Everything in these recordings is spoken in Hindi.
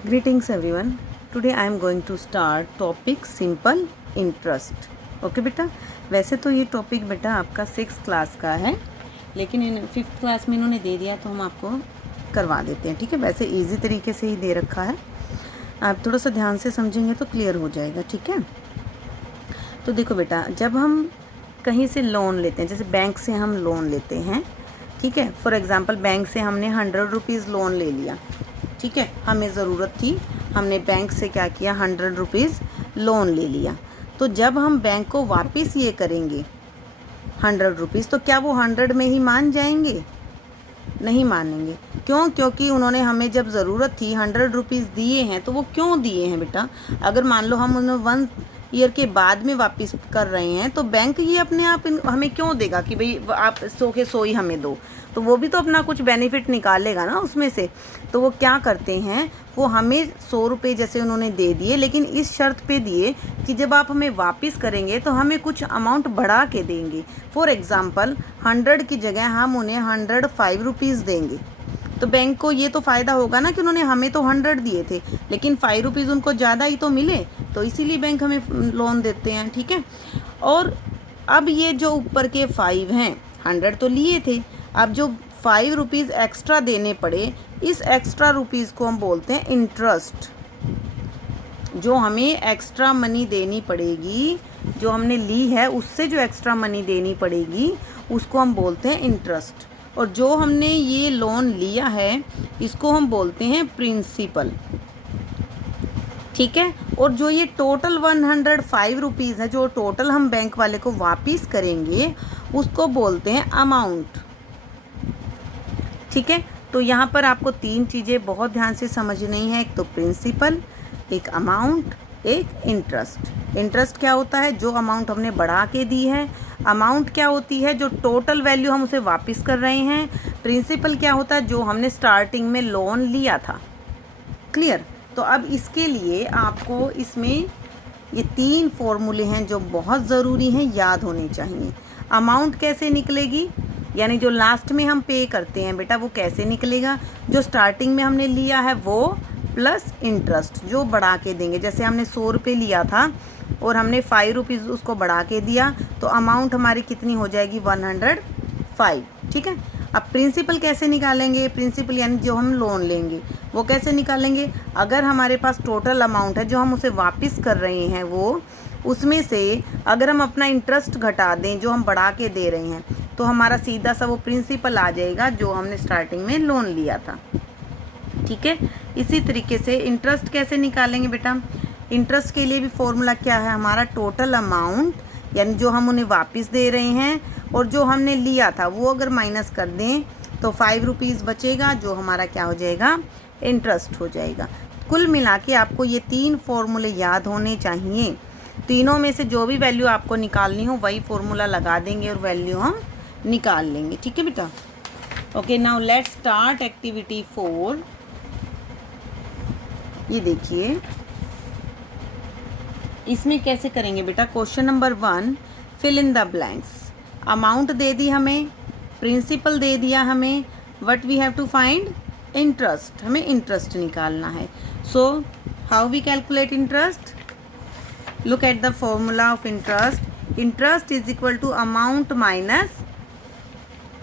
Greetings everyone. Today I am going to start topic simple interest. Okay बेटा, वैसे तो ये टॉपिक बेटा आपका 6th क्लास का है, लेकिन 5th क्लास में इन्होंने दे दिया तो हम आपको करवा देते हैं। ठीक है, वैसे इजी तरीके से ही दे रखा है, आप थोड़ा सा ध्यान से समझेंगे तो क्लियर हो जाएगा। ठीक है, तो देखो बेटा, जब हम कहीं से लोन लेते हैं, जैसे बैंक से हम लोन लेते हैं, ठीक है, फॉर एग्ज़ाम्पल बैंक से हमने 100 रुपीज़ लोन ले लिया। ठीक है, हमें ज़रूरत थी, हमने बैंक से क्या किया, 100 रुपीज़ लोन ले लिया। तो जब हम बैंक को वापस ये करेंगे 100 रुपीज़, तो क्या वो 100 में ही मान जाएंगे? नहीं मानेंगे। क्यों? क्योंकि उन्होंने हमें जब ज़रूरत थी 100 रुपीज़ दिए हैं, तो वो क्यों दिए हैं बेटा? अगर मान लो हम उन्हें 1 ईयर के बाद में वापस कर रहे हैं, तो बैंक ये अपने आप हमें क्यों देगा कि भाई आप 100 के 100 ही हमें दो? तो वो भी तो अपना कुछ बेनिफिट निकालेगा ना उसमें से। तो वो क्या करते हैं, वो हमें 100 रुपये जैसे उन्होंने दे दिए, लेकिन इस शर्त पे दिए कि जब आप हमें वापस करेंगे तो हमें कुछ अमाउंट बढ़ा के देंगे। फॉर एग्ज़ाम्पल 100 की जगह हम उन्हें 105 रुपीज़ देंगे। तो बैंक को ये तो फ़ायदा होगा ना कि उन्होंने हमें तो 100 दिए थे, लेकिन 5 रुपीज़ उनको ज़्यादा ही तो मिले, तो इसीलिए बैंक हमें लोन देते हैं। ठीक है, और अब ये जो ऊपर के 5 हैं, 100 तो लिए थे, अब जो 5 रुपीज़ एक्स्ट्रा देने पड़े, इस एक्स्ट्रा रुपीज़ को हम बोलते हैं इंटरेस्ट। जो हमें एक्स्ट्रा मनी देनी पड़ेगी, जो हमने ली है उससे जो एक्स्ट्रा मनी देनी पड़ेगी, उसको हम बोलते हैं इंटरेस्ट। और जो हमने ये लोन लिया है, इसको हम बोलते हैं प्रिंसिपल। ठीक है, और जो ये टोटल 105 रुपीज़ है, जो टोटल हम बैंक वाले को वापस करेंगे, उसको बोलते हैं अमाउंट। ठीक है, तो यहाँ पर आपको 3 चीज़ें बहुत ध्यान से समझनी है। एक तो प्रिंसिपल, एक अमाउंट, एक इंटरेस्ट। इंटरेस्ट क्या होता है? जो अमाउंट हमने बढ़ा के दी है। अमाउंट क्या होती है? जो टोटल वैल्यू हम उसे वापस कर रहे हैं। प्रिंसिपल क्या होता है? जो हमने स्टार्टिंग में लोन लिया था। क्लियर? तो अब इसके लिए आपको इसमें ये 3 फॉर्मूले हैं जो बहुत ज़रूरी हैं, याद होने चाहिए। अमाउंट कैसे निकलेगी, यानी जो लास्ट में हम पे करते हैं बेटा, वो कैसे निकलेगा? जो स्टार्टिंग में हमने लिया है वो प्लस इंटरेस्ट जो बढ़ा के देंगे। जैसे हमने 100 रुपये लिया था और हमने 5 रुपीज़ उसको बढ़ा के दिया, तो अमाउंट हमारी कितनी हो जाएगी? 105। ठीक है, अब प्रिंसिपल कैसे निकालेंगे? प्रिंसिपल यानी जो हम लोन लेंगे, वो कैसे निकालेंगे? अगर हमारे पास टोटल अमाउंट है जो हम उसे वापस कर रहे हैं, वो उसमें से अगर हम अपना इंटरेस्ट घटा दें जो हम बढ़ा के दे रहे हैं, तो हमारा सीधा सा वो प्रिंसिपल आ जाएगा जो हमने स्टार्टिंग में लोन लिया था। ठीक है, इसी तरीके से इंटरेस्ट कैसे निकालेंगे बेटा? इंटरेस्ट के लिए भी फॉर्मूला क्या है हमारा? टोटल अमाउंट, यानी जो हम उन्हें वापस दे रहे हैं और जो हमने लिया था, वो अगर माइनस कर दें तो 5 रुपीज़ बचेगा, जो हमारा क्या हो जाएगा? इंटरेस्ट हो जाएगा। कुल मिला के आपको ये 3 फॉर्मूले याद होने चाहिए। तीनों में से जो भी वैल्यू आपको निकालनी हो, वही फॉर्मूला लगा देंगे और वैल्यू हम निकाल लेंगे। ठीक है बेटा? Okay, now let's start activity 4। ये देखिए, इसमें कैसे करेंगे बेटा? Question number 1, fill in the blanks. Amount दे दी हमें, प्रिंसिपल दे दिया हमें, what we have to find? Interest. हमें इंटरेस्ट निकालना है। So how we calculate interest? Look at the formula of interest. Interest is equal to amount minus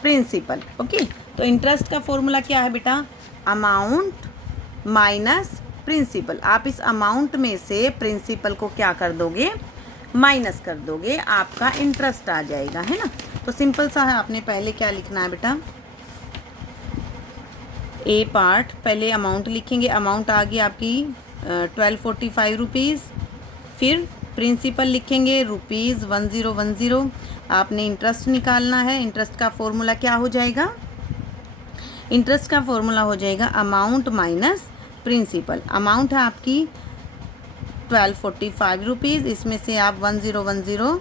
principal. Okay, तो इंटरेस्ट का फॉर्मूला क्या है बेटा? Amount minus principal. आप इस अमाउंट में से प्रिंसिपल को क्या कर दोगे? माइनस कर दोगे, आपका इंटरेस्ट आ जाएगा, है ना? तो सिंपल सा है, आपने पहले क्या लिखना है बेटा? ए पार्ट, पहले अमाउंट लिखेंगे। अमाउंट आ गई आपकी 1245 रुपीज़। फिर प्रिंसिपल लिखेंगे ₹1010। आपने इंटरेस्ट निकालना है। इंटरेस्ट का फॉर्मूला क्या हो जाएगा? इंटरेस्ट का फॉर्मूला हो जाएगा अमाउंट माइनस प्रिंसिपल। अमाउंट है आपकी 1245 रुपीज़, इसमें से आप 1010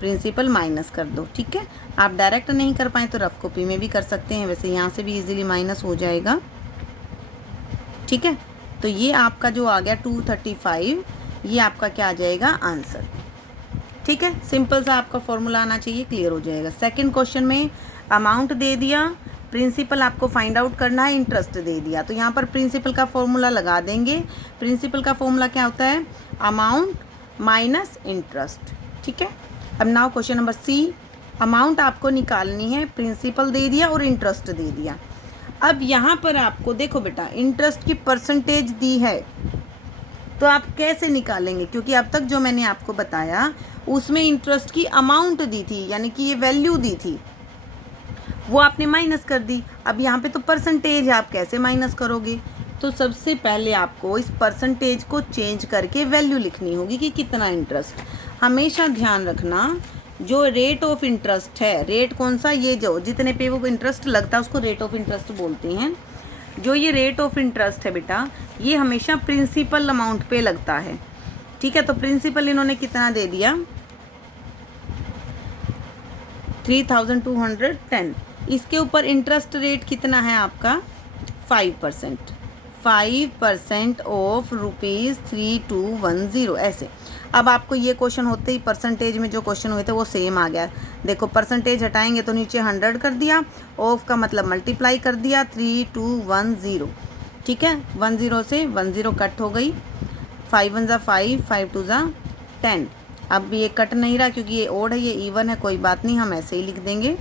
प्रिंसिपल माइनस कर दो। ठीक है, आप डायरेक्ट नहीं कर पाए तो रफ कॉपी में भी कर सकते हैं, वैसे यहाँ से भी इजीली माइनस हो जाएगा। ठीक है, तो ये आपका जो आ गया 235, ये आपका क्या आ जाएगा? आंसर। ठीक है, सिंपल सा आपका फॉर्मूला आना चाहिए, क्लियर हो जाएगा। सेकंड क्वेश्चन में अमाउंट दे दिया, प्रिंसिपल आपको फाइंड आउट करना है, इंटरेस्ट दे दिया, तो यहाँ पर प्रिंसिपल का फॉर्मूला लगा देंगे। प्रिंसिपल का फॉर्मूला क्या होता है? Amount minus interest. ठीक है, अब now question number C, amount आपको निकालनी है, प्रिंसिपल दे दिया और इंटरेस्ट दे दिया। अब यहाँ पर आपको देखो बेटा, इंटरेस्ट की परसेंटेज दी है, तो आप कैसे निकालेंगे? क्योंकि अब तक जो मैंने आपको बताया उसमें इंटरेस्ट की अमाउंट दी थी, यानी कि ये वैल्यू दी थी, वो आपने माइनस कर दी। अब यहाँ पे तो परसेंटेज है, आप कैसे माइनस करोगे? तो सबसे पहले आपको इस परसेंटेज को चेंज करके वैल्यू लिखनी होगी कि कितना इंटरेस्ट। हमेशा ध्यान रखना, जो रेट ऑफ इंटरेस्ट है, रेट कौन सा? ये जो जितने पे वो इंटरेस्ट लगता है उसको रेट ऑफ इंटरेस्ट बोलते हैं। जो ये रेट ऑफ इंटरेस्ट है बेटा, ये हमेशा प्रिंसिपल अमाउंट पे लगता है। ठीक है, तो प्रिंसिपल इन्होंने कितना दे दिया? 3210। इसके ऊपर इंटरेस्ट रेट कितना है आपका? 5%। 5% ऑफ ₹3210 ऐसे। अब आपको ये क्वेश्चन होते ही परसेंटेज में जो क्वेश्चन हुए थे वो सेम आ गया। देखो, परसेंटेज हटाएंगे तो नीचे 100 कर दिया, ऑफ का मतलब मल्टीप्लाई कर दिया 3210। ठीक है, 10 से 10 कट हो गई, 5 1 ज़ा 5, 5 2 ज़ा 10। अब ये कट नहीं रहा क्योंकि ये ओड है, ये इवन है, कोई बात नहीं, हम ऐसे ही लिख देंगे।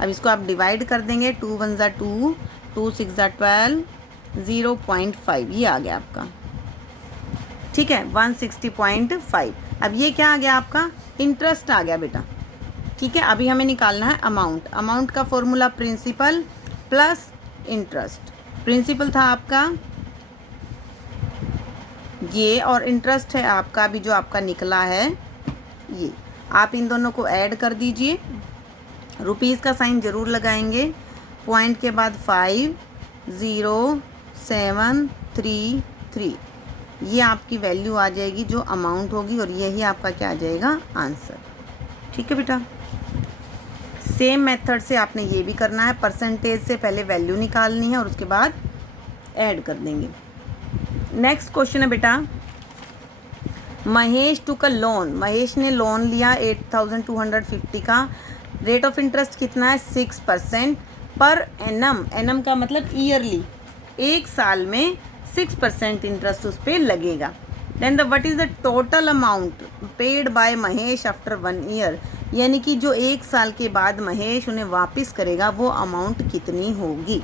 अब इसको आप डिवाइड कर देंगे, 2 1 ज़ा 2, 2 6 ज़ा 12, 0.5 ये आ गया आपका। ठीक है, 160.5। अब ये क्या आ गया आपका? इंटरेस्ट आ गया बेटा। ठीक है, अभी हमें निकालना है अमाउंट। अमाउंट का formula principal plus interest. Principal था आपका ये, और इंटरेस्ट है आपका अभी जो आपका निकला है ये। आप इन दोनों को ऐड कर दीजिए, रुपीज़ का साइन ज़रूर लगाएंगे, पॉइंट के बाद 50733, ये आपकी वैल्यू आ जाएगी जो अमाउंट होगी, और यही आपका क्या आ जाएगा? आंसर। ठीक है बेटा, सेम मेथड से आपने ये भी करना है। परसेंटेज से पहले वैल्यू निकालनी है और उसके बाद ऐड कर देंगे। नेक्स्ट क्वेश्चन है बेटा, महेश टुक अ लोन। महेश ने लोन लिया 8250 का। रेट ऑफ इंटरेस्ट कितना है? 6% पर एनम। एनम का मतलब ईयरली, एक साल में 6% इंटरेस्ट उस पर लगेगा। Then the what is the total amount paid by Mahesh after 1 year, यानी कि जो एक साल के बाद महेश उन्हें वापस करेगा वो अमाउंट कितनी होगी।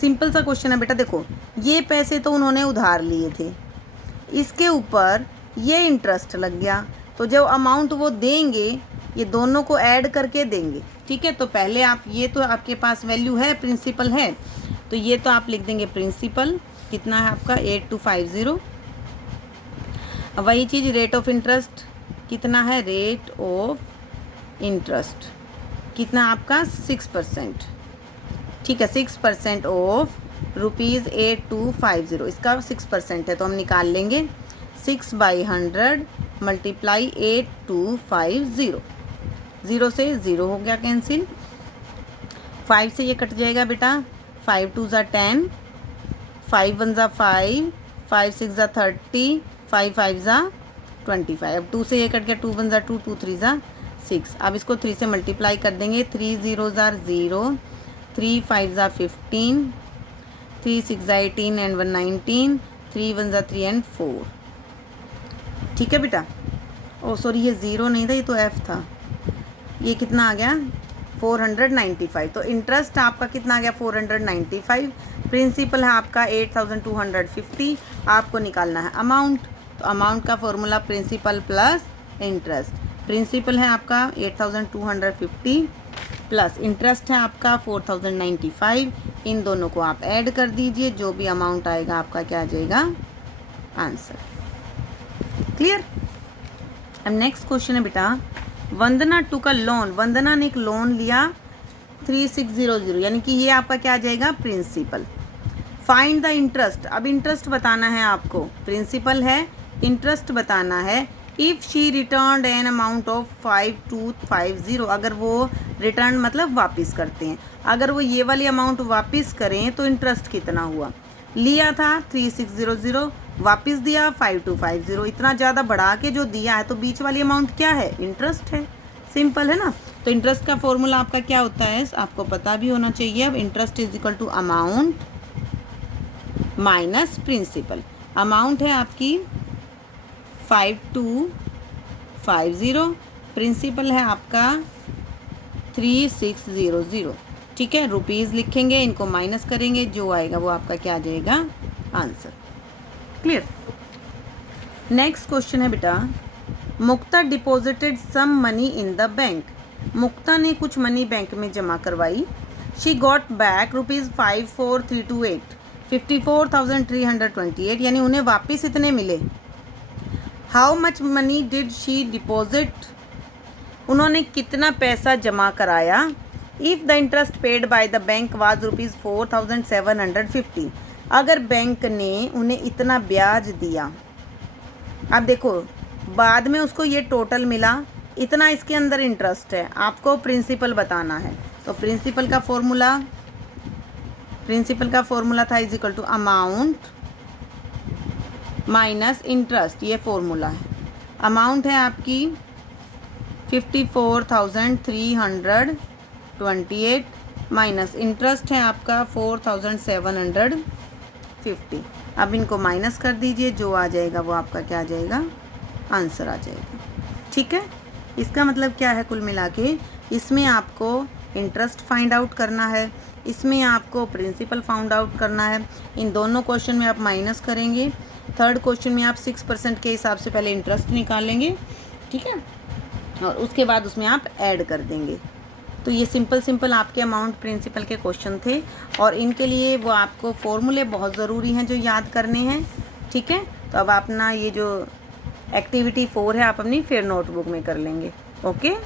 सिंपल सा क्वेश्चन है बेटा। देखो, ये पैसे तो उन्होंने उधार लिए थे, इसके ऊपर ये इंटरेस्ट लग गया, तो जब अमाउंट वो देंगे ये दोनों को ऐड करके देंगे। ठीक है, तो पहले आप, ये तो आपके पास वैल्यू है, प्रिंसिपल है, तो ये तो आप लिख देंगे प्रिंसिपल कितना है आपका 8250। वही चीज़ रेट ऑफ इंटरेस्ट कितना है? रेट ऑफ इंटरेस्ट कितना आपका? 6%। ठीक है, 6% ऑफ ₹8250, इसका 6% है, तो हम निकाल लेंगे 6/100 मल्टीप्लाई 8250। 0 से 0 हो गया कैंसिल, 5 से ये कट जाएगा बेटा, 5 2 ज़ा 10, 5 1 ज़ा 5, 5 6 ज़ा 30, 5 5 ज़ा 25। अब 2 से ये कट गया, 2 1 ज़ा 2, 2 3 ज़ा 6। अब इसको 3 से मल्टीप्लाई कर देंगे, 3 0 ज़ा 0, 3 5 ज़ा 15, 3 6 ज़ा 18 एंड 1 19, 3 1 ज़ा 3 एंड 4। ठीक है बेटा, ओ सॉरी ये 0 नहीं था, ये तो F था। ये कितना आ गया? 495। तो इंटरेस्ट आपका कितना आ गया? 495। प्रिंसिपल है आपका 8250। आपको निकालना है अमाउंट, तो अमाउंट का formula principal plus interest. Principal है आपका 8250 प्लस इंटरेस्ट है आपका 4095। इन दोनों को आप ऐड कर दीजिए, जो भी अमाउंट आएगा आपका क्या आ जाएगा? आंसर। क्लियर? अब नेक्स्ट क्वेश्चन है बेटा, वंदना टुक अ लोन। वंदना ने एक लोन लिया 3600, यानी कि ये आपका क्या आ जाएगा? प्रिंसिपल। Find the interest. अब इंटरेस्ट बताना है आपको, प्रिंसिपल है, इंटरेस्ट बताना है। If she return an amount of 5250, अगर वो रिटर्न मतलब वापस करते हैं, अगर वो ये वाली अमाउंट वापस करें तो इंटरेस्ट कितना हुआ? लिया था 3600, वापस दिया 5250, इतना ज़्यादा बढ़ा के जो दिया है, तो बीच वाली अमाउंट क्या है? इंटरेस्ट है। सिंपल है ना। तो इंटरेस्ट का फॉर्मूला आपका क्या होता है, आपको पता भी होना चाहिए। अब interest is equal to amount minus principal. Amount है आपकी 5250, प्रिंसिपल है आपका 3600। ठीक है, रुपीज़ लिखेंगे, इनको माइनस करेंगे, जो आएगा वो आपका क्या आ जाएगा, आंसर। क्लियर। नेक्स्ट क्वेश्चन है बेटा, Mukta deposited some money in the bank. Mukta ने कुछ मनी बैंक में जमा करवाई। शी गॉट बैक ₹54328, 54,328, यानी उन्हें वापस इतने मिले। How much money did she deposit, उन्होंने कितना पैसा जमा कराया। If the interest paid by the bank was ₹4,750, अगर बैंक ने उन्हें इतना ब्याज दिया। अब देखो बाद में उसको ये टोटल मिला, इतना इसके अंदर इंटरेस्ट है, आपको प्रिंसिपल बताना है। तो प्रिंसिपल का फॉर्मूला था is equal to amount minus interest, ये फॉर्मूला है। अमाउंट है आपकी 54,328 माइनस इंटरेस्ट है आपका 4,750। अब इनको माइनस कर दीजिए, जो आ जाएगा वो आपका क्या आ जाएगा, आंसर आ जाएगा। ठीक है, इसका मतलब क्या है, कुल मिला के इसमें आपको इंटरेस्ट फाइंड आउट करना है, इसमें आपको प्रिंसिपल फाउंड आउट करना है। इन दोनों क्वेश्चन में आप माइनस करेंगे, थर्ड क्वेश्चन में आप 6% के हिसाब से पहले इंटरेस्ट निकालेंगे। ठीक है, और उसके बाद उसमें आप ऐड कर देंगे। तो ये सिंपल आपके अमाउंट प्रिंसिपल के क्वेश्चन थे, और इनके लिए वो आपको फॉर्मूले बहुत ज़रूरी हैं जो याद करने हैं। ठीक है, तो अब अपना ये जो एक्टिविटी 4 है आप अपनी फिर नोटबुक में कर लेंगे। ओके।